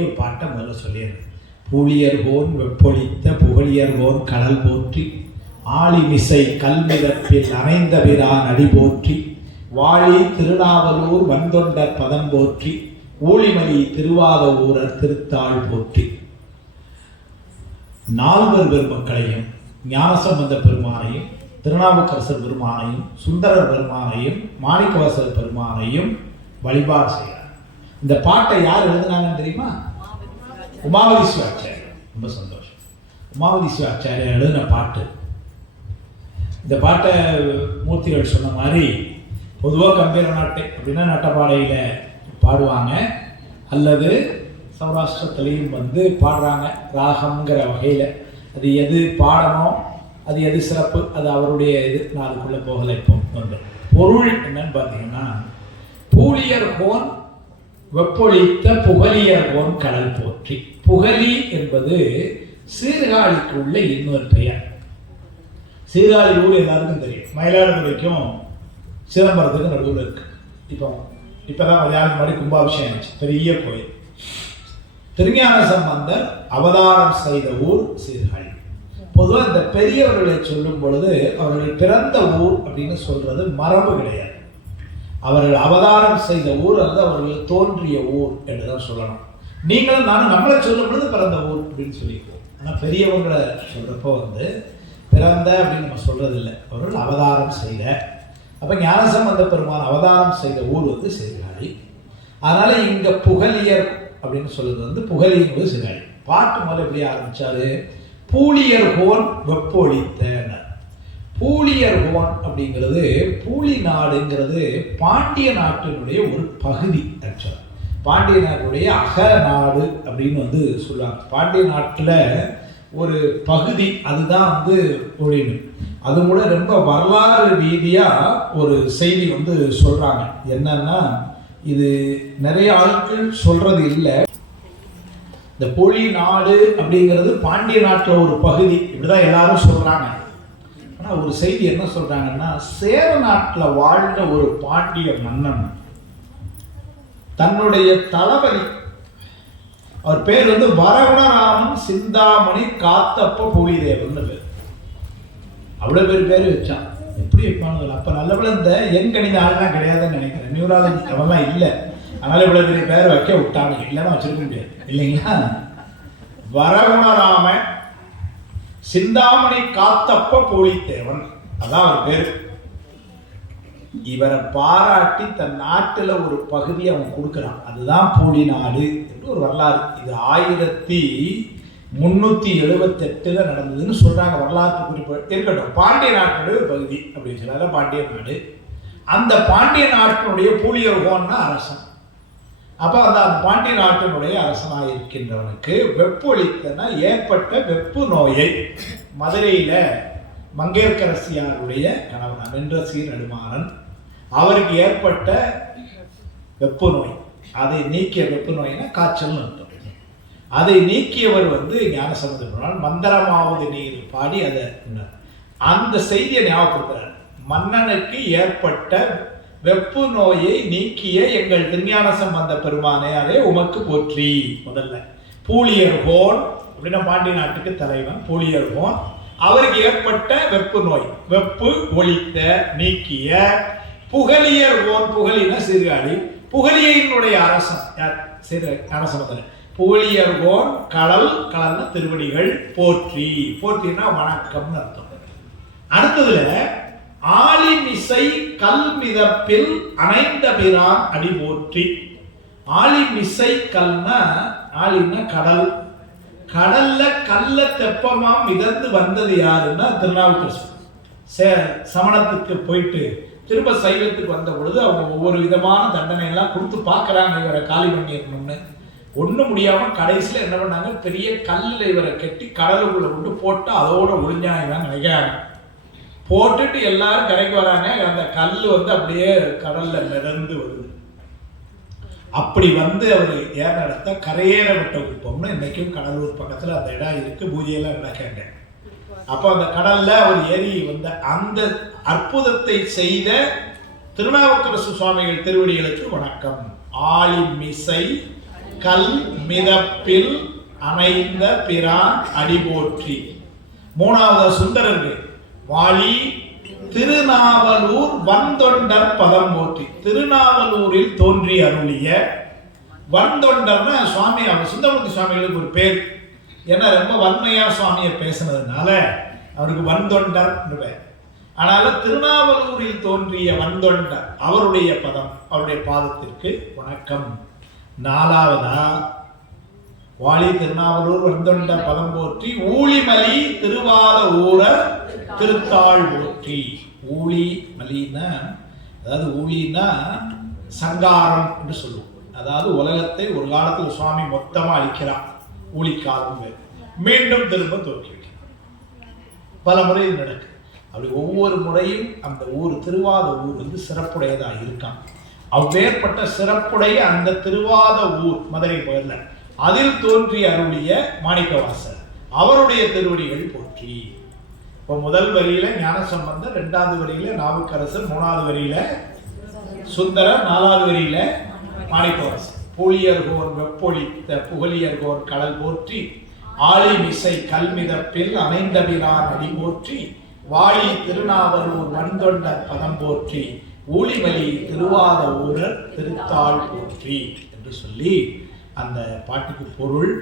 ஒரு பாட்டை முதல்ல சொல்லிடுறேன். பூழியர்கோன் வெப்பொழித்த புகழியர்கோன் கடல் போற்றி ஆழிமிசை கல்மிதப்பில் அணைந்த பிரான் அடி போற்றி வாழி திருநாவலூர் வந்தொண்டர் பதம் போற்றி ஊழிமலி திருவாத ஊரர் திருத்தாள் போற்றி. நால்வர் பெருமக்களையும் ஞானசம்பந்த பெருமானையும் திருநாவுக்கரசர் பெருமானையும் சுந்தரர் பெருமானையும் மாணிக்கவாசகர் பெருமானையும் வழிபாடு செய்கிறார். இந்த பாட்டை யார் எழுதினாங்கன்னு தெரியுமா? உமாவதி சிவாச்சாரியர். ரொம்ப சந்தோஷம். உமாவதி சிவாச்சாரியர் எழுதின பாட்டு. இந்த பாட்டை மூர்த்திகள் சொன்ன மாதிரி பொதுவாக கம்பீர நாட்டை அப்படின்னா நட்டப்பாடையில் பாடுவாங்க, அல்லது சௌராஷ்டிரத்துலேயும் பாடுறாங்க ராகம்ங்கிற வகையில். அது எது பாடணும், அது எது சிறப்பு, அது அவருடைய இது. நான் அதுக்குள்ளே போகலை. இப்போ பொருள் என்னன்னு பார்த்தீங்கன்னா, பூழியர்கோன் வெப்பொழித்த புகழியர்கோன் கடல் போற்றி. புகழி என்பது சீர்காழிக்கு உள்ள இன்னொரு பெயர். சீர்காழி ஊர் எல்லாருக்கும் தெரியும். மயிலாடுதுறைக்கும் சிதம்பரத்துக்கும் நடுவில் இருக்கு. இப்போதான் மதியானம் முன்னாடி கும்பாபிஷேகம் ஆச்சு. பெரிய கோயில். திருஞான சம்பந்தர் அவதாரம் செய்த ஊர் சீர்காழி. பொதுவாக இந்த பெரியவர்களை சொல்லும் பொழுது அவர்கள் பிறந்த ஊர் அப்படின்னு சொல்றது மரபு கிடையாது. அவர்கள் அவதாரம் செய்த ஊர் அல்லது அவர்கள் தோன்றிய ஊர் என்றுதான் சொல்லணும். நீங்களும் நானும் நம்மளை சொல்லும் பொழுது பிறந்த ஊர் அப்படின்னு சொல்லிக்குவோம். ஆனால் பெரியவங்களை சொல்றப்போ பிறந்த அப்படின்னு நம்ம சொல்றது இல்லை. அவர்கள் அவதாரம் செய்த. அப்ப ஞானசம்பந்த பெருமான் அவதாரம் செய்த ஊர் சீர்காழி. அதனால இங்க புகழியர் அப்படின்னு சொல்றது புகழியர் சீர்காழி. பாட்டு முதல்ல எப்படி ஆரம்பிச்சாரு? பூழியர்கோன் வெப்பொழித்த. பூழியர்கோன் அப்படிங்கிறது, பூழி நாடுங்கிறது பாண்டிய நாட்டினுடைய ஒரு பகுதி. ஆக்சுவலா பாண்டிய நாட்டுடைய அகநாடு அப்படின்னு சொல்லுவாங்க. பாண்டிய நாட்டில் ஒரு பகுதி, அதுதான் ஒழிவு. அது கூட ரொம்ப வரலாறு ரீதியா ஒரு செய்தி சொல்றாங்க. என்னன்னா, இது நிறைய ஆட்கள் சொல்றது இல்லை. இந்த பூழி நாடு அப்படிங்கிறது பாண்டிய நாட்டில் ஒரு பகுதி, இப்படிதான் எல்லாரும் சொல்றாங்க. ஆனா ஒரு செய்தி என்ன சொல்றாங்கன்னா, சேர நாட்டில் வாழ்ந்த ஒரு பாண்டிய மன்னன் தன்னுடைய தளபதி, அவர் பேர் வரகுணராமன் சிந்தாமணி காத்தப்ப பூலிதேவன் பேர். அவ்வளவு பேர் வச்சான். எப்படி வைப்பானு அப்ப நல்லபடியா இந்த எண் கணித ஆள்லாம் கிடையாதுன்னு நினைக்கிறேன். நியூராலஜி அவெல்லாம் இல்லை. அதனால இவ்வளவு பெரிய பேர் வைக்க விட்டாங்க. இல்லைன்னா வச்சிருக்க முடியாது இல்லைங்களா? வரகுணராமன் சிந்தாமணி காத்தப்ப பூலிதேவன், அதான் அவர் பேரு. இவரை பாராட்டி தன் நாட்டுல ஒரு பகுதியை அவன் கொடுக்கிறான். அதுதான் பூழி நாடு என்று ஒரு வரலாறு. இது 1378 நடந்ததுன்னு சொல்றாங்க. வரலாற்று குறிப்பு இருக்கட்டும். பாண்டிய நாட்டுடைய ஒரு பகுதி அப்படின்னு சொன்னாங்க. பாண்டிய நாடு. அந்த பாண்டிய நாட்டினுடைய பூழியர்கோன்னா அரசன். அப்ப அந்த பாண்டிய நாட்டினுடைய அரசனாக இருக்கின்றவனுக்கு வெப்பொழித்தன ஏற்பட்ட வெப்பு நோயை மதுரையில மங்கையர்க்கரசியாருடைய கணவன் வென்றசீர் நெடுமாறன், அவருக்கு ஏற்பட்ட வெப்பு நோய், அதை நீக்கிய வெப்பு நோய்னா காய்ச்சல் அர்த்தம். அதை நீக்கியவர் ஞானசம்பந்த பெருமான் மந்திரமாவது நீர் பாடி அதை அந்த செய்தியை ஞாபகப்படுத்துறார். மன்னனுக்கு ஏற்பட்ட வெப்பு நோயை நீக்கிய எங்கள் திருஞான சம்பந்த பெருமானே அதே உமக்கு போற்றி. முதல்ல பூழியர்கோன் அப்படின்னா பாண்டிய நாட்டுக்கு தலைவன் பூழியர்கோன். அவருக்கு ஏற்பட்ட வெப்பு நோய், வெப்பு ஒழித்த நீக்கிய புகழியர்கோன். புகழின சீர்காழி. புகழியினுடைய அரசன் யார்? ஞானசம்பந்தர். புகழியர்கோன் கடல் கலந்த திருவடிகள் போற்றி. போற்றினா வணக்கம்னு அர்த்தம். அடுத்ததுல ஆழிமிசை கல் மிதப்பில் அணைந்த பிரான் அடி போற்றி. ஆழிமிசை கல்னா, ஆழின்னா கடல். கடல்ல கல்ல தெப்பமா மிதந்து வந்தது யாருன்னா திருநாவுக்கரசர். சமணத்துக்கு போயிட்டு திரும்ப சைவத்துக்கு வந்த பொழுது அவங்க ஒவ்வொரு விதமான தண்டனை எல்லாம் கொடுத்து பார்க்கறாங்க, இவரை காலி பண்ணிடணும்னு. ஒண்ணும் முடியாம கடைசியில என்ன பண்ணாங்க, பெரிய கல்லுல இவரை கட்டி கடலுக்குள்ள கொண்டு போட்டு அதோட ஒளிஞ்சாங்க நினைக்கிறாங்க. போட்டுட்டு எல்லாரும் கரைக்கு வராங்க. அந்த கல் அப்படியே கடல்ல மிதந்து வருது. அப்படி அவர் ஏற இடத்த கரையேற விட்ட குப்பம்னு இன்னைக்கும் கடலூர் பக்கத்துல அந்த இடம் இருக்கு. பூஜையெல்லாம் நடக்காங்க. அப்ப அந்த கடல்ல அவர் ஏறி அந்த அற்புதத்தை செய்த திருநாவுக்கரசு சுவாமிகள் திருவடிகளுக்கு வணக்கம். ஆழிமிசை கல் மிதப்பில் அமைந்த பிரான் அடி போற்றி. மூணாவது சுந்தரருக்கு வாழி திருநாவலூர் வந்தொண்டர் பதம் போற்றி. திருநாவலூரில் தோன்றி அருளிய வந்தொண்டர்னா சுவாமி, அவர் சுந்தரமூர்த்தி சுவாமிகளுக்கு ஒரு பேர். ஏன்னா ரொம்ப வன்மையா சுவாமியை பேசினதுனால அவருக்கு வந்தொண்டர். அதனால திருநாவலூரில் தோன்றிய வந்தொண்டர் அவருடைய பதம், அவருடைய பாதத்திற்கு வணக்கம். நாலாவதா வாழி திருநாவலூர் வந்தொண்ட பதம் போற்றி. ஊழிமலி திருவாத ஊரர் திருத்தாள் போற்றி. ஊழி மலின்னா, அதாவது ஊழின்னா சங்காரம் என்று சொல்லுவோம். அதாவது உலகத்தை ஒரு காலத்தில் சுவாமி மொத்தமா அழிக்கிறான், ஊழிக்காலம் மீண்டும் திரும்ப தோக்கி வைக்கிறான். பல முறை இது நடக்கு. அப்படி ஒவ்வொரு முறையும் அந்த ஊர், திருவாத ஊர் வந்து சிறப்புடையதா இருக்கான். அவ்வேற்பட்ட சிறப்புடைய அந்த திருவாத ஊர் மதுரை பகுதியில அதில் தோன்றி அருளிய மாணிக்கவாசர் அவருடைய திருவடிகள் போற்றி. இப்போ முதல் வரியில ஞானசம்பந்தர், இரண்டாவது வரியில நாவுக்கரசர், மூணாவது வரியில சுந்தரர், நாலாவது வரியில மாணிக்கவாசர். பூழியர்கோன் வெப்பொழித்த புகழியர்கோன் கடல் போற்றி. ஆழி மிசை கல்மிதப்பில் அமைந்தபிரான் அடி போற்றி. வாழி திருநாவலூர் வந்தொண்டர் பதம் போற்றி. ஊழிமலி திருவாத ஊரர் திருத்தாள் போற்றி என்று சொல்லி அந்த பாட்டுக்கு பொருள்